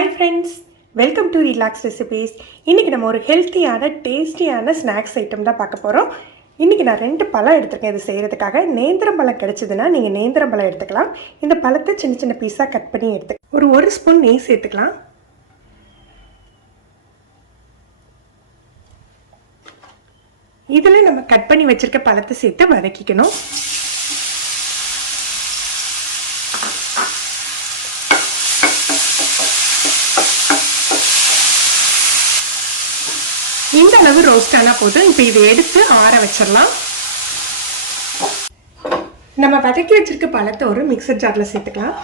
Hi friends, welcome to Relax Recipes. இன்னைக்கு நம்ம ஒரு ஹெல்த்தியான டேஸ்டியான ஸ்நாக்ஸ் ஐட்டம் தான் பார்க்க போகிறோம். இன்றைக்கி நான் 2 பழம் எடுத்துருக்கேன் இது செய்கிறதுக்காக. நேந்திரம் பழம் கிடச்சிதுன்னா நீங்கள் நேந்திரம் பழம் எடுத்துக்கலாம். இந்த பழத்தை சின்ன சின்ன பீஸாக கட் பண்ணி ஒரு ஸ்பூன் நெய் சேர்த்துக்கலாம். இதில் நம்ம கட் பண்ணி வச்சுருக்க பழத்தை சேர்த்து வதக்கிக்கணும். இந்த அளவு ரோஸ்ட் ஆனால் போதும். இப்போ இதை எடுத்து ஆற வச்சிடலாம். நம்ம வதக்கி வச்சிருக்க பழத்தை ஒரு மிக்சர் ஜாரில் சேர்த்துக்கலாம்.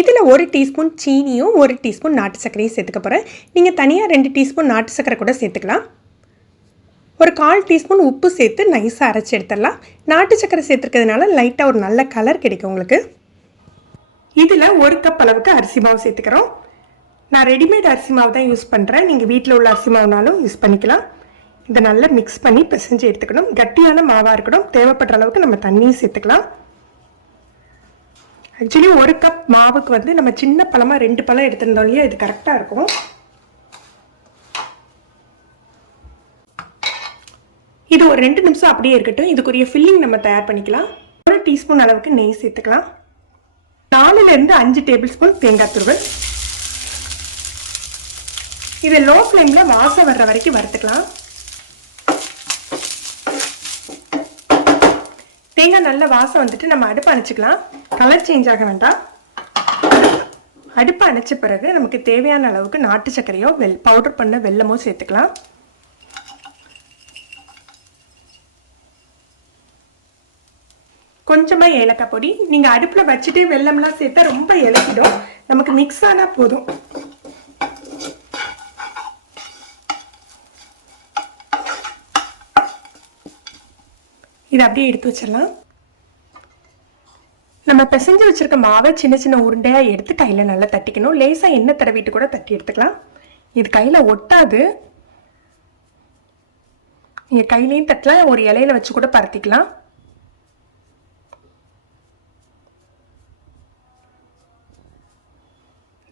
இதில் 1 டீஸ்பூன் சீனியும் 1 டீஸ்பூன் நாட்டு சர்க்கரையும் சேர்த்துக்க போகிறேன். நீங்கள் தனியாக 2 டீஸ்பூன் நாட்டு சர்க்கரை கூட சேர்த்துக்கலாம். ஒரு 1/4 டீஸ்பூன் உப்பு சேர்த்து நைஸாக அரைச்சி எடுத்துடலாம். நாட்டு சர்க்கரை சேர்த்துக்கிறதுனால லைட்டாக ஒரு நல்ல கலர் கிடைக்கும் உங்களுக்கு. இதில் 1 கப் அளவுக்கு அரிசி மாவு சேர்த்துக்கிறோம். நான் ரெடிமேட் அரிசி மாவு தான் யூஸ் பண்ணுறேன். நீங்கள் வீட்டில் உள்ள அரிசி மாவுனாலும் யூஸ் பண்ணிக்கலாம். இதை நல்லா மிக்ஸ் பண்ணி பிசைஞ்சு எடுத்துக்கணும். கட்டியான மாவாக இருக்கணும். தேவைப்படுற அளவுக்கு நம்ம தண்ணியும் சேர்த்துக்கலாம். ஆக்சுவலி 1 கப் மாவுக்கு நம்ம சின்ன பழமாக 2 பழம் எடுத்துருந்தோம் இல்லையா, இது கரெக்டாக இருக்கும். இது ஒரு 2 நிமிஷம் அப்படியே இருக்கட்டும். இதுக்குரிய ஃபில்லிங் நம்ம தயார் பண்ணிக்கலாம். 1 டீஸ்பூன் அளவுக்கு நெய் சேர்த்துக்கலாம். 4லேருந்து 5 டேபிள் ஸ்பூன் தேங்காய் துருவல். இதை லோ ஃப்ளேமில் வாசம் வர்ற வரைக்கும் வறுத்துக்கலாம். தேங்காய் நல்ல வாசம் வந்துட்டு நம்ம அடுப்பை அணைச்சிக்கலாம். கலர் சேஞ்ச் ஆக வேண்டாம். அடுப்பை அணைச்ச பிறகு நமக்கு தேவையான அளவுக்கு நாட்டு சர்க்கரையோ பவுடர் பண்ண வெல்லமோ சேர்த்துக்கலாம். கொஞ்சமாக ஏலக்காய் பொடி. நீங்கள் அடுப்பில் வச்சுட்டு வெல்லம்லாம் சேர்த்தா ரொம்ப இலக்கிடும். நமக்கு மிக்ஸ் ஆனால் போதும். இதை அப்படியே எடுத்து வச்சிடலாம். நம்ம பிசைஞ்சு வச்சிருக்க மாவை சின்ன சின்ன உருண்டையாக எடுத்து கையில் நல்லா தட்டிக்கணும். லேசாக எண்ணெய் தடவிட்டு கூட தட்டி எடுத்துக்கலாம். இது கையில் ஒட்டாது. நீங்கள் கையிலையும் தட்டலாம், ஒரு இலையில வச்சு கூட பரத்திக்கலாம்.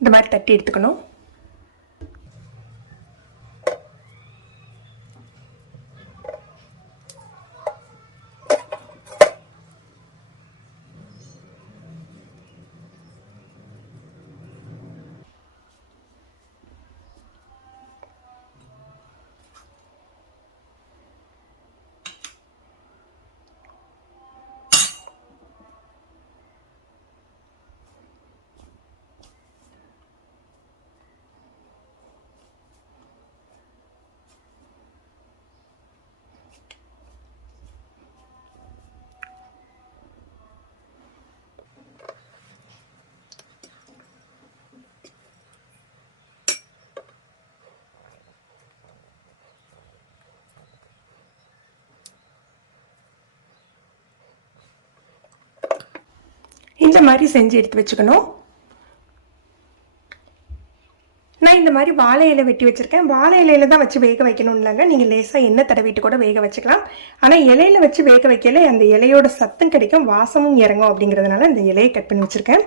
இந்த மாதிரி தட்டி எடுத்துக்கணும். இந்த மாதிரி செஞ்சு எடுத்து வச்சுக்கணும். நான் இந்த மாதிரி வாழை இலை வெட்டி வச்சுருக்கேன். வாழை இலையில தான் வச்சு வேக வைக்கணும் இல்லைங்க. நீங்கள் லேசாக எண்ணெய் தடவிட்டு கூட வேக வச்சுக்கலாம். ஆனால் இலையில வச்சு வேக வைக்கல அந்த இலையோட சத்தம் கிடைக்கும், வாசமும் இறங்கும். அப்படிங்கிறதுனால இந்த இலையை கட் பண்ணி வச்சுருக்கேன்.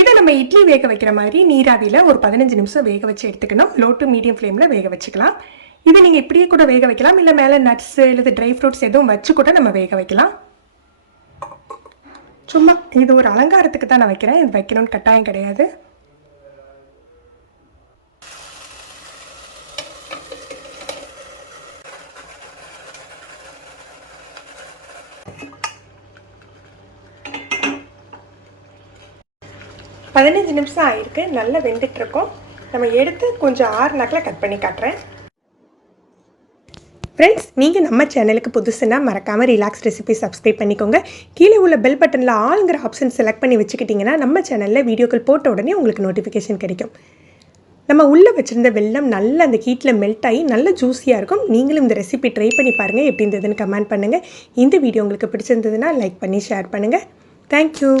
இதை நம்ம இட்லி வேக வைக்கிற மாதிரி நீராவியில் ஒரு 15 நிமிஷம் வேக வச்சு எடுத்துக்கணும். லோ டு மீடியம் ஃப்ளேமில் வேக வச்சுக்கலாம். இதை நீங்கள் இப்படியே கூட வேக வைக்கலாம். இல்லை மேலே நட்ஸு இல்லை ட்ரை ஃப்ரூட்ஸ் எதுவும் வச்சு கூட நம்ம வேக வைக்கலாம். சும்மா இது ஒரு அலங்காரத்துக்கு தான் நான் வைக்கிறேன். இது வைக்கணும்னு கட்டாயம் கிடையாது. பதினஞ்சு நிமிஷம் ஆயிருக்கு. நல்லா வெந்துட்டுருக்கோம். நம்ம எடுத்து கொஞ்சம் ஆறுனாக்கில் கட் பண்ணி காட்டுறேன். ஃப்ரெண்ட்ஸ், நீங்கள் நம்ம சேனலுக்கு புதுசுன்னா மறக்காமல் ரிலாக்ஸ் ரெசிபி சப்ஸ்கிரைப் பண்ணிக்கோங்க. கீழே உள்ள பெல் பட்டனில் ஆளுங்கிற ஆப்ஷன் செலக்ட் பண்ணி வச்சுக்கிட்டிங்கன்னா நம்ம சேனலில் வீடியோக்கள் போட்ட உடனே உங்களுக்கு நோட்டிஃபிகேஷன் கிடைக்கும். நம்ம உள்ளே வச்சுருந்த வெல்லம் நல்லா அந்த ஹீட்டில் மெல்ட் ஆகி நல்ல ஜூஸியாக இருக்கும். நீங்களும் இந்த ரெசிபி ட்ரை பண்ணி பாருங்கள். எப்படி இருந்ததுன்னு கமெண்ட் பண்ணுங்கள். இந்த வீடியோ உங்களுக்கு பிடிச்சிருந்ததுன்னா லைக் பண்ணி ஷேர் பண்ணுங்கள். தேங்க்யூ.